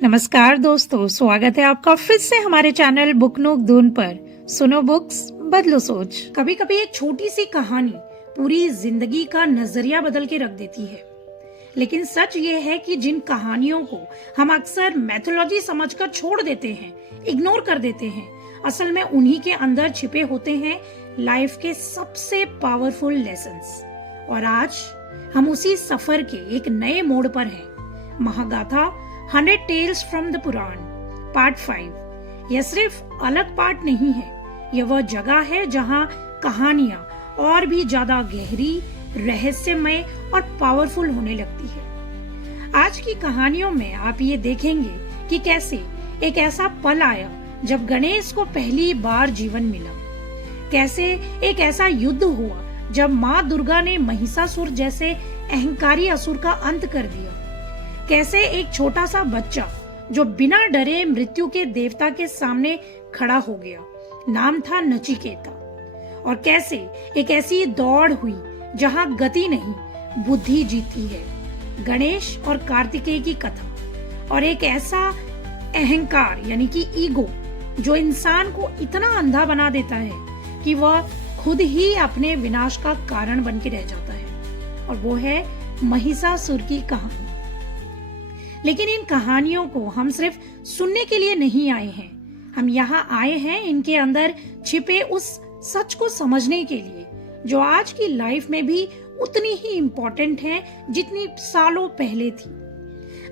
नमस्कार दोस्तों, स्वागत है आपका फिर से हमारे चैनल बुक नोक दून पर। सुनो बुक्स, बदलो सोच। कभी कभी एक छोटी सी कहानी पूरी जिंदगी का नजरिया बदल के रख देती है। लेकिन सच ये है कि जिन कहानियों को हम अक्सर मैथोलॉजी समझकर छोड़ देते हैं, इग्नोर कर देते हैं, असल में उन्हीं के अंदर छिपे होते हैं लाइफ के सबसे पावरफुल लेसन्स। और आज हम उसी सफर के एक नए मोड़ पर हैं। Mahagatha 100 tales from the Purana part 5। यह सिर्फ अलग पार्ट नहीं है, यह वह जगह है जहां कहानियां और भी ज्यादा गहरी, रहस्यमय और पावरफुल होने लगती है। आज की कहानियों में आप ये देखेंगे कि कैसे एक ऐसा पल आया जब गणेश को पहली बार जीवन मिला, कैसे एक ऐसा युद्ध हुआ जब माँ दुर्गा ने महिषासुर जैसे अहंकारी असुर का अंत कर दिया, कैसे एक छोटा सा बच्चा जो बिना डरे मृत्यु के देवता के सामने खड़ा हो गया, नाम था नचिकेता, और कैसे एक ऐसी दौड़ हुई जहां गति नहीं बुद्धि जीती है, गणेश और कार्तिकेय की कथा। और एक ऐसा अहंकार यानी कि ईगो जो इंसान को इतना अंधा बना देता है कि वह खुद ही अपने विनाश का कारण बन के रह जाता है, और वो है महिषासुर की कहानी। लेकिन इन कहानियों को हम सिर्फ सुनने के लिए नहीं आए हैं, हम यहाँ आए हैं इनके अंदर छिपे उस सच को समझने के लिए जो आज की लाइफ में भी उतनी ही इम्पोर्टेंट है जितनी सालों पहले थी।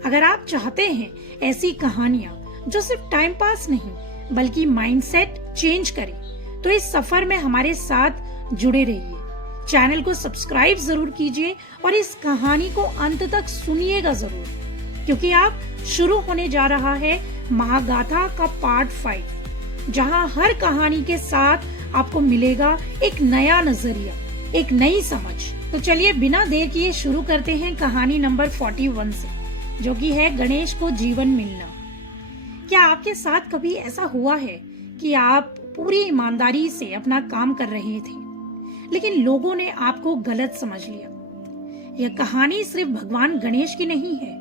अगर आप चाहते हैं ऐसी कहानियां जो सिर्फ टाइम पास नहीं बल्कि माइंडसेट चेंज करे, तो इस सफर में हमारे साथ जुड़े रहिए। चैनल को सब्सक्राइब जरूर कीजिए और इस कहानी को अंत तक सुनिएगा जरूर, क्योंकि आप शुरू होने जा रहा है महागाथा का पार्ट 5, जहां हर कहानी के साथ आपको मिलेगा एक नया नजरिया, एक नई समझ। तो चलिए बिना देर किए शुरू करते हैं कहानी नंबर 41 से, जो कि है गणेश को जीवन मिलना। क्या आपके साथ कभी ऐसा हुआ है कि आप पूरी ईमानदारी से अपना काम कर रहे थे, लेकिन लोगों ने आपको गलत समझ लिया? यह कहानी सिर्फ भगवान गणेश की नहीं है,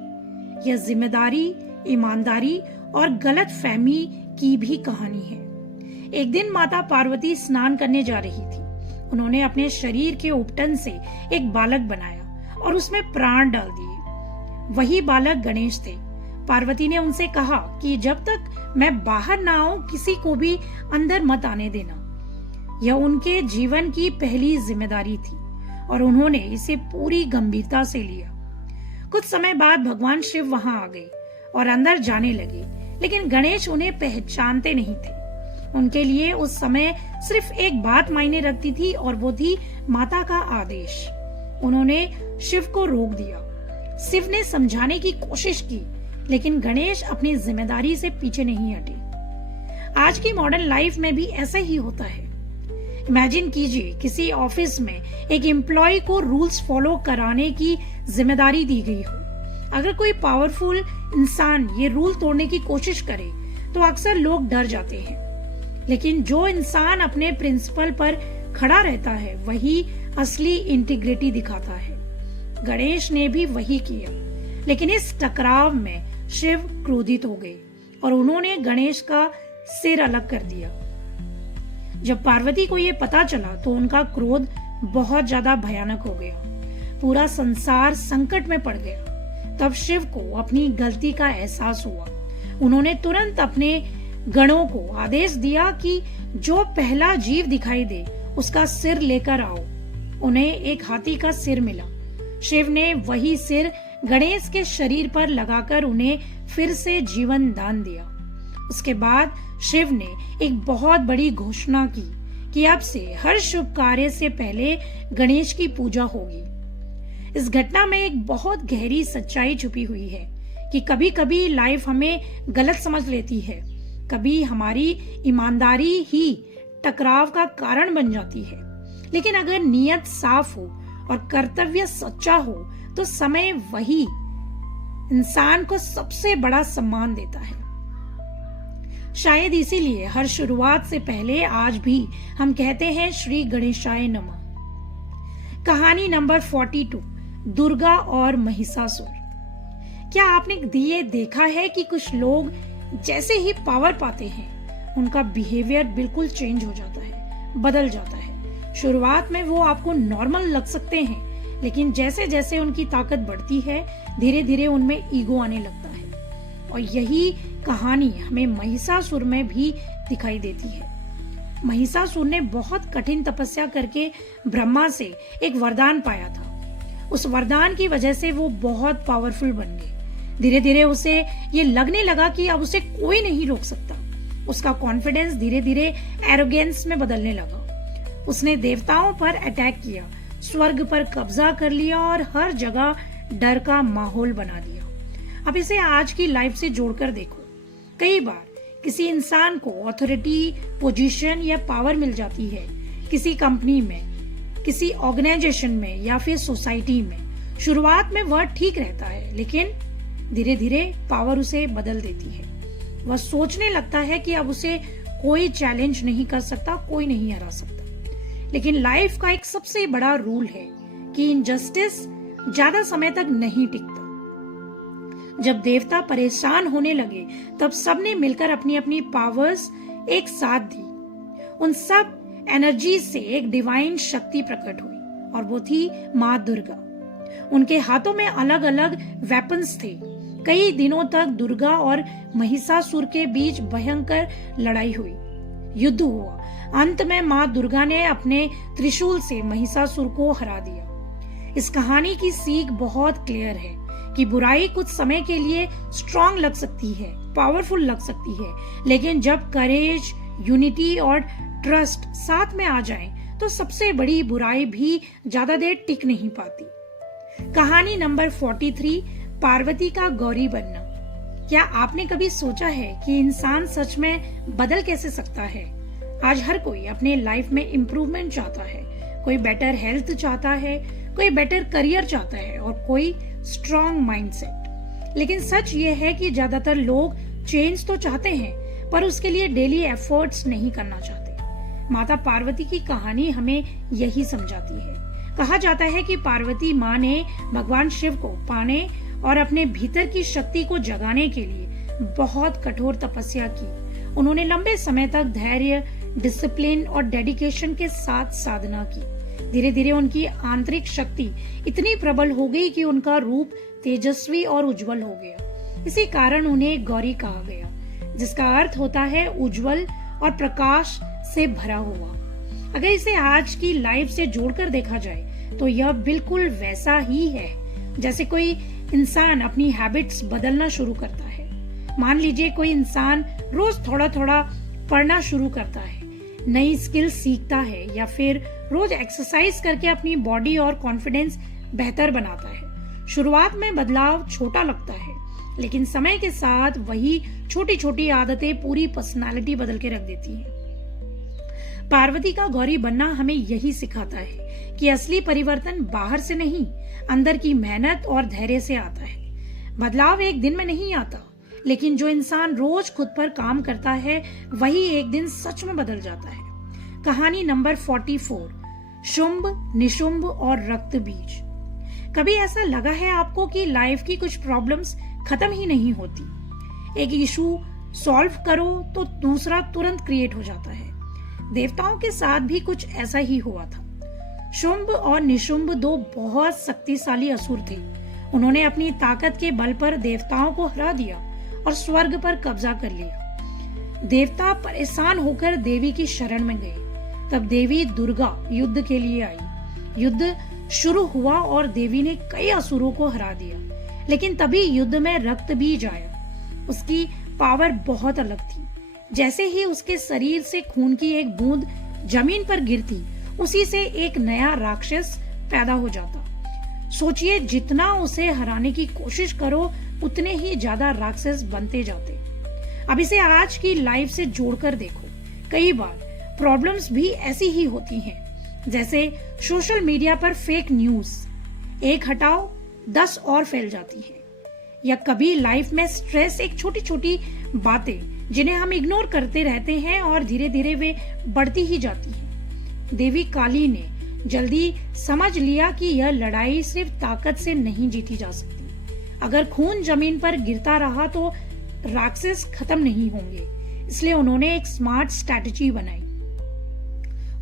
यह जिम्मेदारी, ईमानदारी और गलत फहमी की भी कहानी है। एक दिन माता पार्वती स्नान करने जा रही थी। उन्होंने अपने शरीर के उपटन से एक बालक बनाया और उसमें प्राण डाल दिए। वही बालक गणेश थे। पार्वती ने उनसे कहा कि जब तक मैं बाहर ना आऊं, किसी को भी अंदर मत आने देना। यह उनके जीवन की पहली जिम्मेदारी थी और उन्होंने इसे पूरी गंभीरता से लिया। कुछ समय बाद भगवान शिव वहां आ गए और अंदर जाने लगे, लेकिन गणेश उन्हें पहचानते नहीं थे। उनके लिए उस समय सिर्फ एक बात मायने रखती थी, और वो थी माता का आदेश। उन्होंने शिव को रोक दिया। शिव ने समझाने की कोशिश की, लेकिन गणेश अपनी जिम्मेदारी से पीछे नहीं हटे। आज की मॉडर्न लाइफ में भी ऐसा ही होता है। इमेजिन कीजिए, किसी ऑफिस में एक एम्प्लॉय को रूल्स फॉलो कराने की जिम्मेदारी दी गई हो। अगर कोई पावरफुल इंसान ये रूल तोड़ने की कोशिश करे तो अक्सर लोग डर जाते हैं, लेकिन जो इंसान अपने प्रिंसिपल पर खड़ा रहता है वही असली इंटीग्रिटी दिखाता है। गणेश ने भी वही किया, लेकिन इस टकराव में शिव क्रोधित हो गए और उन्होंने गणेश का सिर अलग कर दिया। जब पार्वती को ये पता चला तो उनका क्रोध बहुत ज्यादा भयानक हो गया। पूरा संसार संकट में पड़ गया। तब शिव को अपनी गलती का एहसास हुआ। उन्होंने तुरंत अपने गणों को आदेश दिया कि जो पहला जीव दिखाई दे उसका सिर लेकर आओ। उन्हें एक हाथी का सिर मिला। शिव ने वही सिर गणेश के शरीर पर लगाकर उन्हें फिर से जीवन दान दिया। उसके बाद शिव ने एक बहुत बड़ी घोषणा की कि अब से हर शुभ कार्य से पहले गणेश की पूजा होगी। इस घटना में एक बहुत गहरी सच्चाई छुपी हुई है कि कभी कभी लाइफ हमें गलत समझ लेती है, कभी हमारी ईमानदारी ही टकराव का कारण बन जाती है। लेकिन अगर नियत साफ हो और कर्तव्य सच्चा हो तो समय वही इंसान को सबसे बड़ा सम्मान देता है। शायद इसीलिए हर शुरुआत से पहले आज भी हम कहते हैं श्री गणेशाय नमः। कहानी नंबर 42, दुर्गा और महिषासुर। क्या आपने ये देखा है कि कुछ लोग जैसे ही पावर पाते हैं उनका बिहेवियर बिल्कुल चेंज हो जाता है, बदल जाता है। शुरुआत में वो आपको नॉर्मल लग सकते हैं, लेकिन जैसे जैसे उनकी ताकत बढ़ती है धीरे धीरे उनमें ईगो आने लगता है। और यही कहानी हमें महिषासुर में भी दिखाई देती है। महिषासुर ने बहुत कठिन तपस्या करके ब्रह्मा से एक वरदान पाया था। उस वरदान की वजह से वो बहुत पावरफुल बन गए। धीरे धीरे उसे ये लगने लगा कि अब उसे कोई नहीं रोक सकता। उसका कॉन्फिडेंस धीरे धीरे एरोगेंस में बदलने लगा। उसने देवताओं पर अटैक किया, स्वर्ग पर कब्जा कर लिया और हर जगह डर का माहौल बना दिया। अब इसे आज की लाइफ से जोड़कर देखो। कई बार किसी इंसान को अथॉरिटी, पोजीशन या पावर मिल जाती है, किसी कंपनी में, किसी ऑर्गेनाइजेशन में या फिर सोसाइटी में। शुरुआत में वह ठीक रहता है, लेकिन धीरे धीरे पावर उसे बदल देती है। वह सोचने लगता है कि अब उसे कोई चैलेंज नहीं कर सकता, कोई नहीं हरा सकता। लेकिन लाइफ का एक सबसे बड़ा रूल है कि इनजस्टिस ज्यादा समय तक नहीं टिकता। जब देवता परेशान होने लगे तब सबने मिलकर अपनी अपनी पावर्स एक साथ दी। उन सब एनर्जी से एक डिवाइन शक्ति प्रकट हुई और वो थी माँ दुर्गा। उनके हाथों में अलग अलग वेपन्स थे। कई दिनों तक दुर्गा और महिषासुर के बीच भयंकर लड़ाई हुई, युद्ध हुआ। अंत में माँ दुर्गा ने अपने त्रिशूल से महिषासुर को हरा दिया। इस कहानी की सीख बहुत क्लियर है कि बुराई कुछ समय के लिए स्ट्रॉन्ग लग सकती है, पावरफुल लग सकती है, लेकिन जब करेज, यूनिटी और ट्रस्ट साथ में आ जाए तो सबसे बड़ी बुराई भी ज्यादा देर टिक नहीं पाती। कहानी नंबर 43, पार्वती का गौरी बनना। क्या आपने कभी सोचा है कि इंसान सच में बदल कैसे सकता है? आज हर कोई अपने लाइफ में इम्प्रूवमेंट चाहता है। कोई बेटर हेल्थ चाहता है, कोई बेटर करियर चाहता है और कोई स्ट्रॉन्ग माइंडसेट। लेकिन सच ये है कि ज्यादातर लोग चेंज तो चाहते हैं, पर उसके लिए डेली एफर्ट्स नहीं करना चाहते। माता पार्वती की कहानी हमें यही समझाती है। कहा जाता है कि पार्वती माँ ने भगवान शिव को पाने और अपने भीतर की शक्ति को जगाने के लिए बहुत कठोर तपस्या की। उन्होंने लंबे समय तक धैर्य, डिसिप्लिन और डेडिकेशन के साथ साधना की। धीरे धीरे उनकी आंतरिक शक्ति इतनी प्रबल हो गई कि उनका रूप तेजस्वी और उज्जवल हो गया। इसी कारण उन्हें गौरी कहा गया, जिसका अर्थ होता है उज्जवल और प्रकाश से भरा हुआ। अगर इसे आज की लाइफ से जोड़कर देखा जाए तो यह बिल्कुल वैसा ही है जैसे कोई इंसान अपनी हैबिट्स बदलना शुरू करता है। मान लीजिए कोई इंसान रोज थोड़ा थोड़ा पढ़ना शुरू करता है, नई स्किल सीखता है या फिर रोज एक्सरसाइज करके अपनी बॉडी और कॉन्फिडेंस बेहतर बनाता है। शुरुआत में बदलाव छोटा लगता है, लेकिन समय के साथ वही छोटी छोटी आदतें पूरी पर्सनालिटी बदल के रख देती हैं। पार्वती का गौरी बनना हमें यही सिखाता है कि असली परिवर्तन बाहर से नहीं, अंदर की मेहनत और धैर्य से आता है। बदलाव एक दिन में नहीं आता, लेकिन जो इंसान रोज खुद पर काम करता है वही एक दिन सच में बदल जाता है। कहानी नंबर 44, शुंभ, निशुंभ और रक्त बीज। कभी ऐसा लगा है आपको कि लाइफ की कुछ प्रॉब्लम्स खत्म ही नहीं होती? एक इशू सॉल्व करो तो दूसरा तुरंत क्रिएट हो जाता है। देवताओं के साथ भी कुछ ऐसा ही हुआ था। शुंभ और निशुंभ दो बहुत शक्तिशाली असुर थे। उन्होंने अपनी ताकत के बल पर देवताओं को हरा दिया और स्वर्ग पर कब्जा कर लिया। देवता परेशान होकर देवी की शरण में गए। तब देवी दुर्गा युद्ध के लिए आई। युद्ध शुरू हुआ और देवी ने कई असुरों को हरा दिया। लेकिन तभी युद्ध में रक्त बीज आया। उसकी पावर बहुत अलग थी। जैसे ही उसके शरीर से खून की एक बूंद जमीन पर गिरती, उसी से एक नया राक्षस पैदा हो जाता। सोचिए, जितना उसे हराने की कोशिश करो उतने ही ज्यादा राक्षस बनते जाते। अब इसे आज की लाइफ से जोड़कर देखो। कई बार प्रॉब्लम्स भी ऐसी ही होती हैं, जैसे सोशल मीडिया पर फेक न्यूज, एक हटाओ 10 और फैल जाती है। या कभी लाइफ में स्ट्रेस, एक छोटी छोटी बातें जिन्हें हम इग्नोर करते रहते हैं और धीरे धीरे वे बढ़ती ही जाती हैं। देवी काली ने जल्दी समझ लिया कि यह लड़ाई सिर्फ ताकत से नहीं जीती जा सकती, अगर खून जमीन पर गिरता रहा तो राक्षस खत्म नहीं होंगे। इसलिए उन्होंने एक स्मार्ट स्ट्रैटेजी बनाई।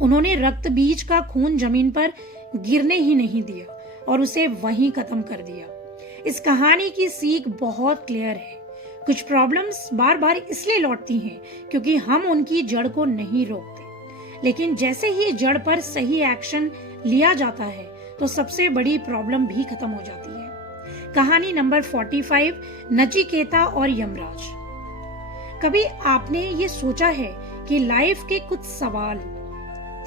उन्होंने रक्त बीज का खून जमीन पर गिरने ही नहीं दिया और उसे वहीं खत्म कर दिया। इस कहानी की सीख बहुत क्लियर है। कुछ प्रॉब्लम्स बार बार इसलिए लौटती हैं क्योंकि हम उनकी जड़ को नहीं रोकते, लेकिन जैसे ही जड़ पर सही एक्शन लिया जाता है तो सबसे बड़ी प्रॉब्लम भी खत्म हो जाती है। कहानी नंबर 45, नचिकेता और यमराज। कभी आपने ये सोचा है कि लाइफ के कुछ सवाल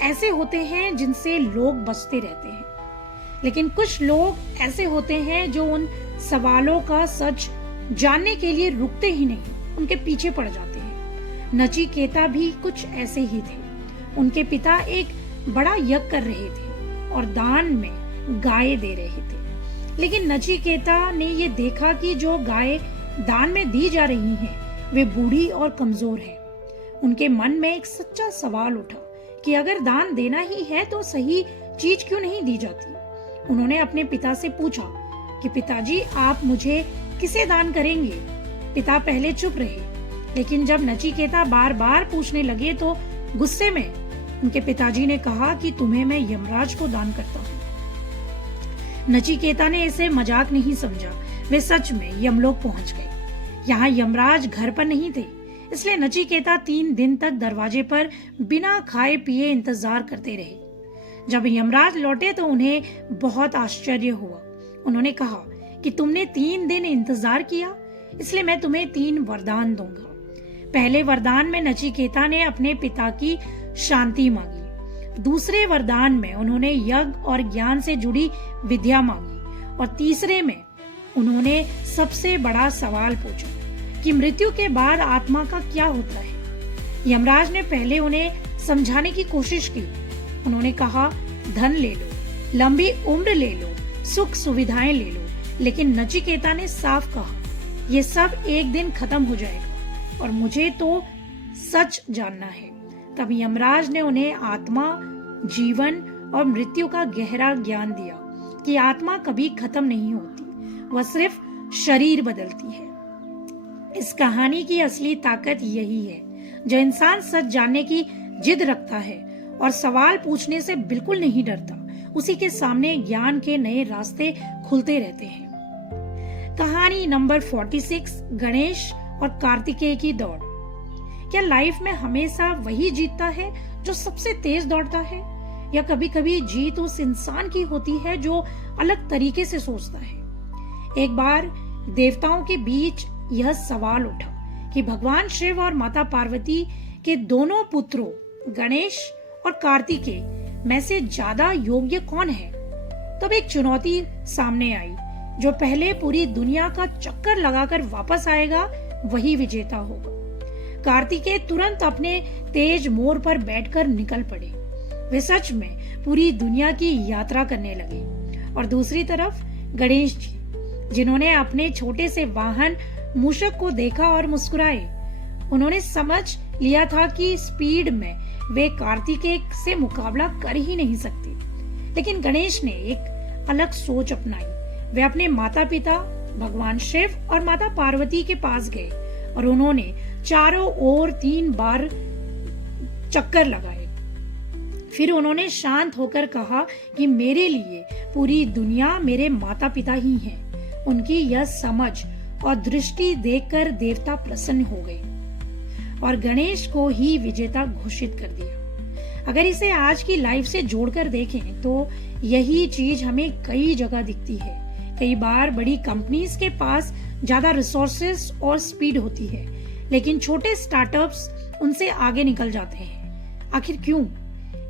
ऐसे होते हैं जिनसे लोग बचते रहते हैं, लेकिन कुछ लोग ऐसे होते हैं जो उन सवालों का सच जानने के लिए रुकते ही नहीं, उनके पीछे पड़ जाते हैं। नचिकेता भी कुछ ऐसे ही थे। उनके पिता एक बड़ा यज्ञ कर रहे थे और दान में गाय दे रहे थे, लेकिन नचिकेता ने ये देखा कि जो गाय दान में दी जा रही हैं, वे बूढ़ी और कमजोर है। उनके मन में एक सच्चा सवाल उठा कि अगर दान देना ही है तो सही चीज क्यों नहीं दी जाती। उन्होंने अपने पिता से पूछा कि पिताजी, आप मुझे किसे दान करेंगे। पिता पहले चुप रहे, लेकिन जब नचिकेता बार बार पूछने लगे तो गुस्से में उनके पिताजी ने कहा कि तुम्हें मैं यमराज को दान करता हूँ। नचिकेता ने इसे मजाक नहीं समझा। वे सच में यमलोक पहुंच गए। यहाँ यमराज घर पर नहीं थे, इसलिए नचिकेता 3 दिन तक दरवाजे पर बिना खाए पिए इंतजार करते रहे। जब यमराज लौटे तो उन्हें बहुत आश्चर्य हुआ। उन्होंने कहा कि तुमने 3 दिन इंतजार किया, इसलिए मैं तुम्हें 3 वरदान दूंगा। पहले वरदान में नचिकेता ने अपने पिता की शांति मांगी। दूसरे वरदान में उन्होंने यज्ञ और ज्ञान से जुड़ी विद्या मांगी और तीसरे में उन्होंने सबसे बड़ा सवाल पूछा कि मृत्यु के बाद आत्मा का क्या होता है। यमराज ने पहले उन्हें समझाने की कोशिश की। उन्होंने कहा, धन ले लो, लंबी उम्र ले लो, सुख सुविधाएं ले लो, लेकिन नचिकेता ने साफ कहा, ये सब एक दिन खत्म हो जाएगा और मुझे तो सच जानना है। तब यमराज ने उन्हें आत्मा, जीवन और मृत्यु का गहरा ज्ञान दिया कि आत्मा कभी खत्म नहीं होती, वह सिर्फ शरीर बदलती है। इस कहानी की असली ताकत यही है। जो इंसान सच जानने की जिद रखता है और सवाल पूछने से बिल्कुल नहीं डरता, उसी के सामने ज्ञान के नए रास्ते खुलते रहते हैं। कहानी नंबर 46, गणेश और कार्तिकेय की दौड़। क्या लाइफ में हमेशा वही जीतता है जो सबसे तेज दौड़ता है, या कभी कभी जीत उस इंसान की होती है जो अलग तरीके से सोचता है। एक बार देवताओं के बीच यह सवाल उठा कि भगवान शिव और माता पार्वती के दोनों पुत्रों गणेश और कार्तिकेय में से ज्यादा योग्य कौन है। तब एक चुनौती सामने आई, जो पहले पूरी दुनिया का चक्कर लगाकर वापस आएगा वही विजेता होगा। कार्तिकेय तुरंत अपने तेज मोर पर बैठकर निकल पड़े। वे सच में पूरी दुनिया की यात्रा करने लगे। और दूसरी तरफ गणेश जी, जिन्होंने अपने छोटे से वाहन मूषक को देखा और मुस्कुराए। उन्होंने समझ लिया था कि स्पीड में वे कार्तिकेय से मुकाबला कर ही नहीं सकते। लेकिन गणेश ने एक अलग सोच अपनाई। वे अपने माता पिता भगवान शिव और माता पार्वती के पास गए और उन्होंने चारों ओर 3 बार चक्कर लगाए। फिर उन्होंने शांत होकर कहा कि मेरे लिए पूरी दुनिया मेरे माता पिता ही हैं। उनकी यह समझ और दृष्टि देखकर देवता प्रसन्न हो गए और गणेश को ही विजेता घोषित कर दिया। अगर इसे आज की लाइफ से जोड़कर देखें तो यही चीज हमें कई जगह दिखती है। कई बार बड़ी कंपनीज के पास ज्यादा रिसोर्सेस और स्पीड होती है, लेकिन छोटे स्टार्टअप्स उनसे आगे निकल जाते हैं। आखिर क्यों?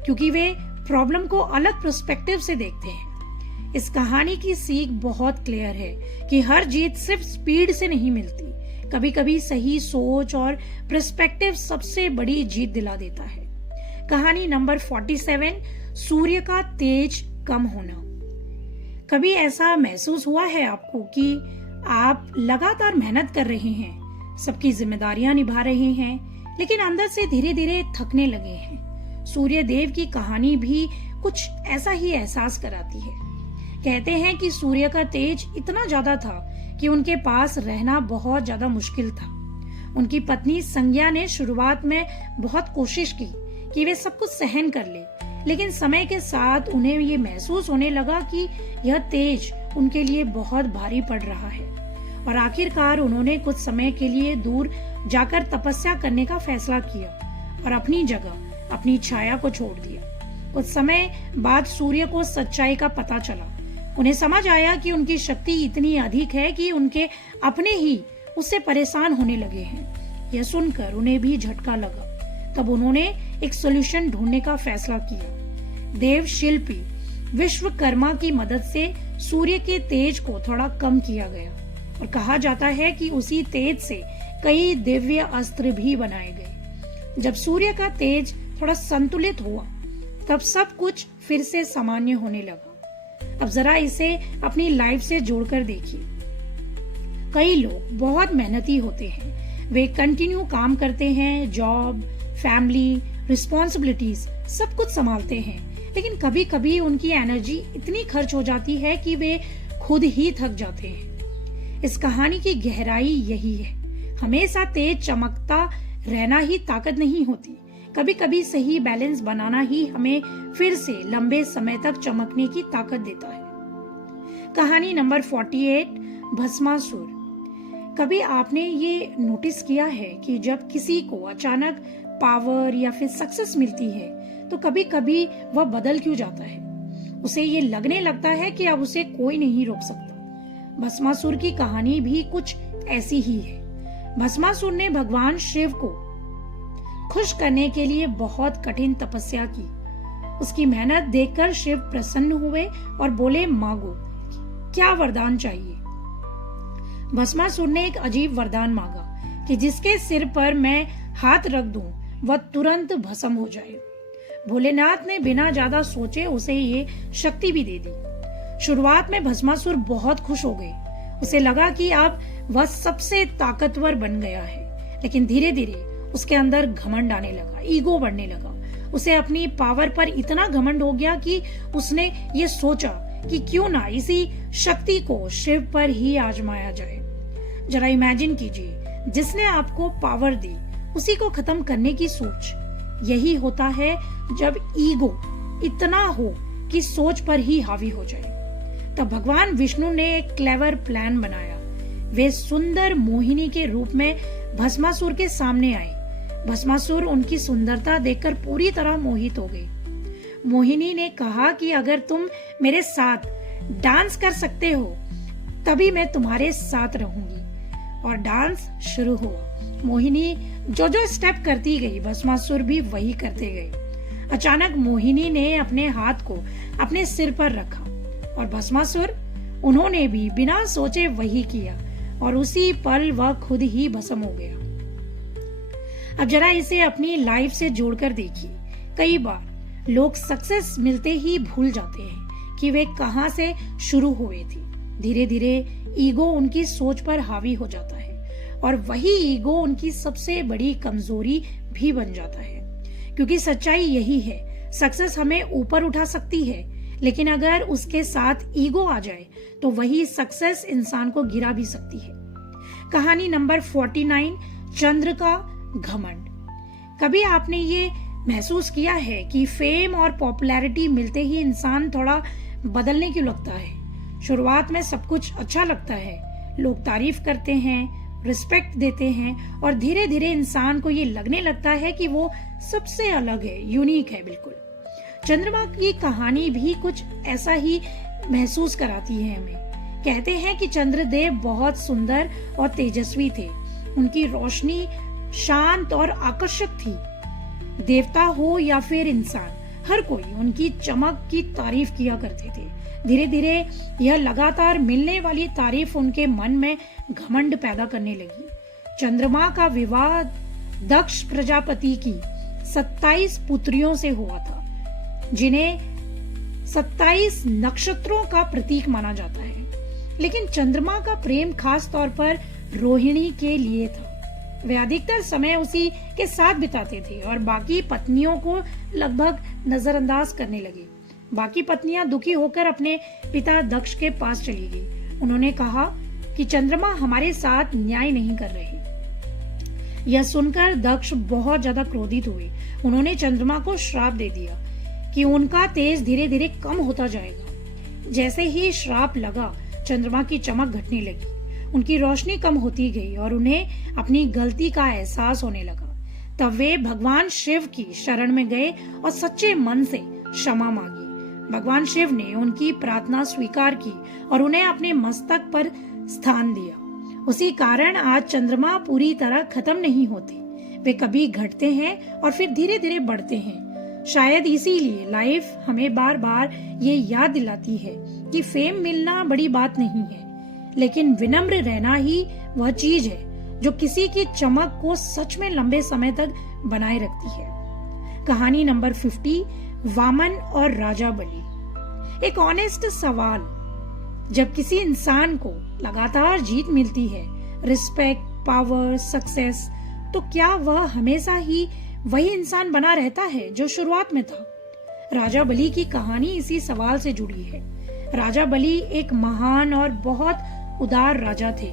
क्योंकि वे प्रॉब्लम को अलग पर्सपेक्टिव से देखते हैं। इस कहानी की सीख बहुत क्लियर है कि हर जीत सिर्फ स्पीड से नहीं मिलती। कभी कभी सही सोच और पर्सपेक्टिव सबसे बड़ी जीत दिला देता है। कहानी नंबर 47, सूर्य का तेज कम होना। कभी ऐसा महसूस हुआ है आपको कि आप लगातार मेहनत कर रहे हैं, सबकी जिम्मेदारियां निभा रहे हैं, लेकिन अंदर से धीरे धीरे थकने लगे हैं। सूर्य देव की कहानी भी कुछ ऐसा ही एहसास कराती है। कहते हैं कि सूर्य का तेज इतना ज्यादा था कि उनके पास रहना बहुत ज्यादा मुश्किल था। उनकी पत्नी संज्ञा ने शुरुआत में बहुत कोशिश की कि वे सब कुछ सहन कर ले, लेकिन समय के साथ उन्हें ये महसूस होने लगा कि यह तेज उनके लिए बहुत भारी पड़ रहा है और आखिरकार उन्होंने कुछ समय के लिए दूर जाकर तपस्या करने का फैसला किया और अपनी जगह अपनी छाया को छोड़ दिया। कुछ समय बाद सूर्य को सच्चाई का पता चला। उन्हें समझ आया कि उनकी शक्ति इतनी अधिक है कि उनके अपने ही उससे परेशान होने लगे हैं। यह सुनकर उन्हें भी झटका लगा। तब उन्होंने एक सॉल्यूशन ढूंढने का फैसला किया। देव शिल्पी विश्वकर्मा की मदद से सूर्य के तेज को थोड़ा कम किया गया और कहा जाता है कि उसी तेज से कई दिव्य अस्त्र भी बनाए गए। जब सूर्य का तेज थोड़ा संतुलित हुआ तब सब कुछ फिर से सामान्य होने लगा। अब जरा इसे अपनी लाइफ से जोड़कर देखिए। कई लोग बहुत मेहनती होते हैं, वे कंटिन्यू काम करते हैं, जॉब, फैमिली, रिस्पॉन्सिबिलिटीज सब कुछ संभालते हैं, लेकिन कभी कभी उनकी एनर्जी इतनी खर्च हो जाती है कि वे खुद ही थक जाते हैं। इस कहानी की गहराई यही है। हमेशा तेज चमकता रहना ही ताकत नहीं होती। कभी कभी सही बैलेंस बनाना ही हमें फिर से लंबे समय तक चमकने की ताकत देता है। कहानी नंबर 48, भस्मासुर। कभी आपने ये नोटिस किया है कि जब किसी को अचानक पावर या फिर सक्सेस मिलती है तो कभी कभी वह बदल क्यों जाता है। उसे ये लगने लगता है कि अब उसे कोई नहीं रोक सकता। भस्मासुर की कहानी भी कुछ ऐसी ही है। भस्मासुर ने भगवान शिव को खुश करने के लिए बहुत कठिन तपस्या की। उसकी मेहनत देखकर शिव प्रसन्न हुए और बोले, मांगो, क्या वरदान चाहिए। भस्मासुर ने एक अजीब वरदान मांगा कि जिसके सिर पर मैं हाथ रख दूं वह तुरंत भस्म हो जाए। भोलेनाथ ने बिना ज्यादा सोचे उसे ये शक्ति भी दे दी। शुरुआत में भस्मासुर बहुत खुश हो गए। उसे लगा कि अब वह सबसे ताकतवर बन गया है, लेकिन धीरे धीरे उसके अंदर घमंड आने लगा, ईगो बढ़ने लगा। उसे अपनी पावर पर इतना घमंड हो गया कि उसने ये सोचा कि क्यों ना इसी शक्ति को शिव पर ही आजमाया जाए। जरा इमेजिन कीजिए, जिसने आपको पावर दी उसी को खत्म करने की सोच। यही होता है जब ईगो इतना हो कि सोच पर ही हावी हो जाए। तब भगवान विष्णु ने एक क्लेवर प्लान बनाया। वे सुंदर मोहिनी के रूप में भस्मासुर के सामने आए। भस्मासुर उनकी सुंदरता देखकर पूरी तरह मोहित हो गई। मोहिनी ने कहा कि अगर तुम मेरे साथ डांस कर सकते हो तभी मैं तुम्हारे साथ रहूंगी। और डांस शुरू हुआ। मोहिनी जो जो स्टेप करती गई, भस्मासुर भी वही करते गए। अचानक मोहिनी ने अपने हाथ को अपने सिर पर रखा और भस्मासुर, उन्होंने भी बिना सोचे वही किया और उसी पल वह खुद ही भस्म हो गया। अब जरा इसे अपनी लाइफ से जोड़कर देखिए। कई बार लोग सक्सेस मिलते ही भूल जाते हैं कि वे कहां से शुरू हुए थे। धीरे धीरे ईगो उनकी सोच पर हावी हो जाता है और वही ईगो उनकी सबसे बड़ी कमजोरी भी बन जाता है। क्योंकि सच्चाई यही है, सक्सेस हमें ऊपर उठा सकती है, लेकिन अगर उसके साथ ईगो आ जाए तो वही सक्सेस इंसान को गिरा भी सकती है। कहानी नंबर 49, चंद्र का घमंड। कभी आपने ये महसूस किया है कि फेम और पॉपुलैरिटी मिलते ही इंसान थोड़ा बदलने क्यों लगता है। शुरुआत में सब कुछ अच्छा लगता है, लोग तारीफ करते हैं, रिस्पेक्ट देते हैं और धीरे धीरे इंसान को ये लगने लगता है कि वो सबसे अलग है, यूनिक है बिल्कुल। चंद्रमा की कहानी भी कुछ ऐसा ही महसूस कराती है हमें। कहते हैं कि चंद्रदेव बहुत सुंदर और तेजस्वी थे। उनकी रोशनी शांत और आकर्षक थी। देवता हो या फिर इंसान, हर कोई उनकी चमक की तारीफ किया करते थे। धीरे धीरे यह लगातार मिलने वाली तारीफ उनके मन में घमंड पैदा करने लगी। चंद्रमा का विवाह दक्ष प्रजापति की 27 पुत्रियों से हुआ था, जिन्हें 27 नक्षत्रों का प्रतीक माना जाता है। लेकिन चंद्रमा का प्रेम खास तौर पर रोहिणी के लिए था। वे अधिकतर समय उसी के साथ बिताते थे और बाकी पत्नियों को लगभग नजरअंदाज करने लगे। बाकी पत्नियां दुखी होकर अपने पिता दक्ष के पास चली गई। उन्होंने कहा कि चंद्रमा हमारे साथ न्याय नहीं कर रहे। यह सुनकर दक्ष बहुत ज्यादा क्रोधित हुए। उन्होंने चंद्रमा को श्राप दे दिया कि उनका तेज धीरे धीरे कम होता जाएगा। जैसे ही श्राप लगा, चंद्रमा की चमक घटने लगी, उनकी रोशनी कम होती गई और उन्हें अपनी गलती का एहसास होने लगा। तब वे भगवान शिव की शरण में गए और सच्चे मन से क्षमा मांगी। भगवान शिव ने उनकी प्रार्थना स्वीकार की और उन्हें अपने मस्तक पर स्थान दिया। उसी कारण आज चंद्रमा पूरी तरह खत्म नहीं होते। वे कभी घटते हैं और फिर धीरे धीरे बढ़ते हैं। शायद इसीलिए लाइफ हमें बार बार ये याद दिलाती है कि फेम मिलना बड़ी बात नहीं है, लेकिन विनम्र रहना ही वह चीज है जो किसी की चमक को सच में लंबे समय तक बनाए रखती है। कहानी नंबर 50, वामन और राजा बलि। एक ऑनेस्ट सवाल, जब किसी इंसान को लगातार जीत मिलती है, रिस्पेक्ट, पावर, सक्सेस, तो क्या वह हमेशा ही वही इंसान बना रहता है जो शुरुआत में था? राजा बलि की कहानी इसी सवाल से जुड़ी है। राजा बलि एक महान और बहुत उदार राजा थे।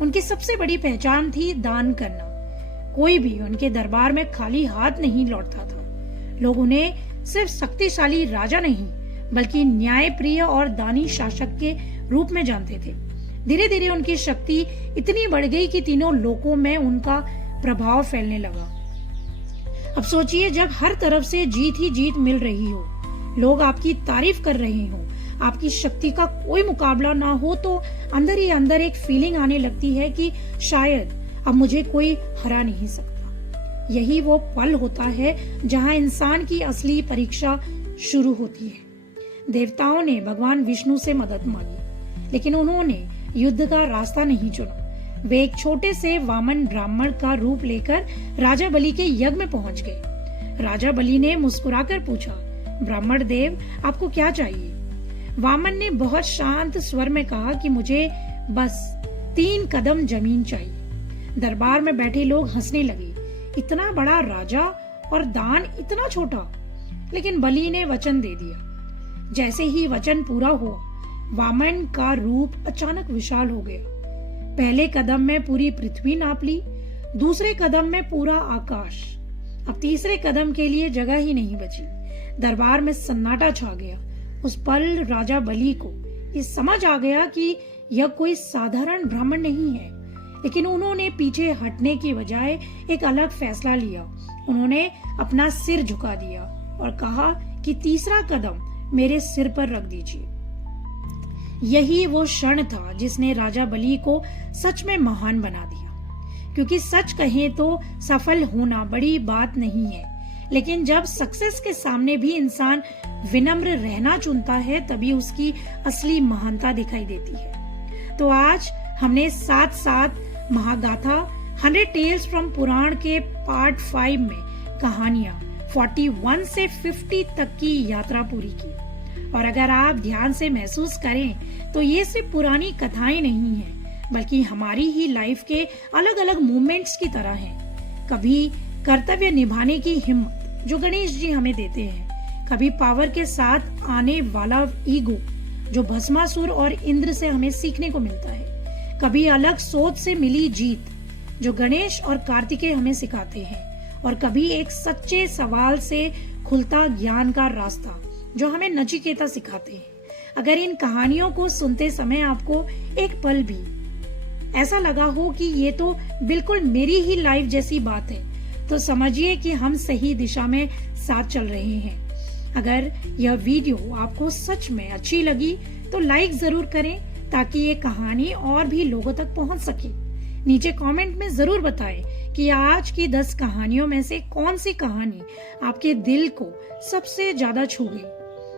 उनकी सबसे बड़ी पहचान थी दान करना। कोई भी उनके दरबार में खाली हाथ नहीं लौटता था। लोग उन्हें सिर्फ शक्तिशाली राजा नहीं, बल्कि न्यायप्रिय और दानी शासक के रूप में जानते थे। धीरे धीरे उनकी शक्ति इतनी बढ़ गई कि तीनों लोकों में उनका प्रभाव फैलने लगा। अब सोचिए, जब हर तरफ से जीत ही जीत मिल रही हो, लोग आपकी तारीफ कर रहे हो, आपकी शक्ति का कोई मुकाबला ना हो, तो अंदर ही अंदर एक फीलिंग आने लगती है कि शायद अब मुझे कोई हरा नहीं सकता। यही वो पल होता है जहां इंसान की असली परीक्षा शुरू होती है। देवताओं ने भगवान विष्णु से मदद मांगी, लेकिन उन्होंने युद्ध का रास्ता नहीं चुना। वे एक छोटे से वामन ब्राह्मण का रूप लेकर राजा बलि के यज्ञ में पहुंच गए। राजा बलि ने मुस्कुराकर पूछा, ब्राह्मण देव, आपको क्या चाहिए? वामन ने बहुत शांत स्वर में कहा कि मुझे बस 3 कदम जमीन चाहिए। दरबार में बैठे लोग हंसने लगे। इतना बड़ा राजा और दान इतना छोटा। लेकिन बलि ने वचन दे दिया। जैसे ही वचन पूरा हुआ, वामन का रूप अचानक विशाल हो गया। पहले कदम में पूरी पृथ्वी नाप ली, दूसरे कदम में पूरा आकाश। अब तीसरे कदम के लिए जगह ही नहीं बची। दरबार में सन्नाटा छा गया। उस पल राजा बलि को ये समझ आ गया कि यह कोई साधारण ब्राह्मण नहीं है। लेकिन उन्होंने पीछे हटने की बजाय एक अलग फैसला लिया। उन्होंने अपना सिर झुका दिया और कहा कि तीसरा कदम मेरे सिर पर रख दीजिए। यही वो क्षण था जिसने राजा बलि को सच में महान बना दिया। क्योंकि सच कहें तो सफल होना बड़ी बात नहीं है, लेकिन जब सक्सेस के सामने भी इंसान विनम्र रहना चुनता है, तभी उसकी असली महानता दिखाई देती है। तो आज हमने 7 महागाथा 100 टेल्स फ्रॉम पुराण के पार्ट 5 में कहानियां 41 से 50 तक की यात्रा पूरी की। और अगर आप ध्यान से महसूस करें तो ये सिर्फ पुरानी कथाएं नहीं हैं, बल्कि हमारी ही लाइफ के अलग अलग मोमेंट्स की तरह हैं। कभी कर्तव्य निभाने की हिम्मत जो गणेश जी हमें देते हैं, कभी पावर के साथ आने वाला ईगो जो भस्मासुर और इंद्र से हमें सीखने को मिलता है, कभी अलग सोच से मिली जीत जो गणेश और कार्तिकेय हमें सिखाते हैं, और कभी एक सच्चे सवाल से खुलता ज्ञान का रास्ता जो हमें नचिकेता सिखाते हैं। अगर इन कहानियों को सुनते समय आपको एक पल भी ऐसा लगा हो कि ये तो बिल्कुल मेरी ही लाइफ जैसी बात है, तो समझिए कि हम सही दिशा में साथ चल रहे हैं। अगर यह वीडियो आपको सच में अच्छी लगी तो लाइक जरूर करें, ताकि ये कहानी और भी लोगों तक पहुंच सके। नीचे कमेंट में जरूर बताएं कि आज की 10 कहानियों में से कौन सी कहानी आपके दिल को सबसे ज्यादा छू गई।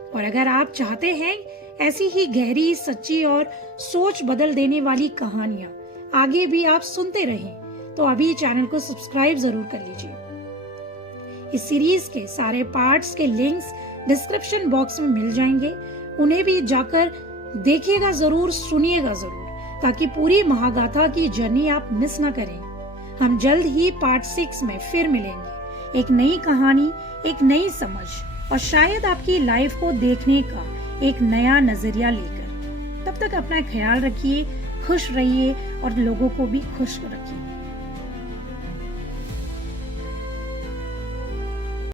और अगर आप चाहते हैं ऐसी ही गहरी, सच्ची और सोच बदल देने वाली कहानियां आगे भी आप सुनते रहें, तो अभी चैनल को सब्सक्राइब जरूर कर लीजिए। इस सीरीज के सारे पार्ट्स के लिंक्स डिस्क्रिप्शन बॉक्स में मिल जाएंगे। उन्हें भी जाकर देखिएगा जरूर, सुनिएगा जरूर, ताकि पूरी महागाथा की जर्नी आप मिस ना करें। हम जल्द ही पार्ट 6 में फिर मिलेंगे, एक नई कहानी, एक नई समझ और शायद आपकी लाइफ को देखने का एक नया नजरिया लेकर। तब तक अपना ख्याल रखिए, खुश रहिए और लोगों को भी खुश रखिए।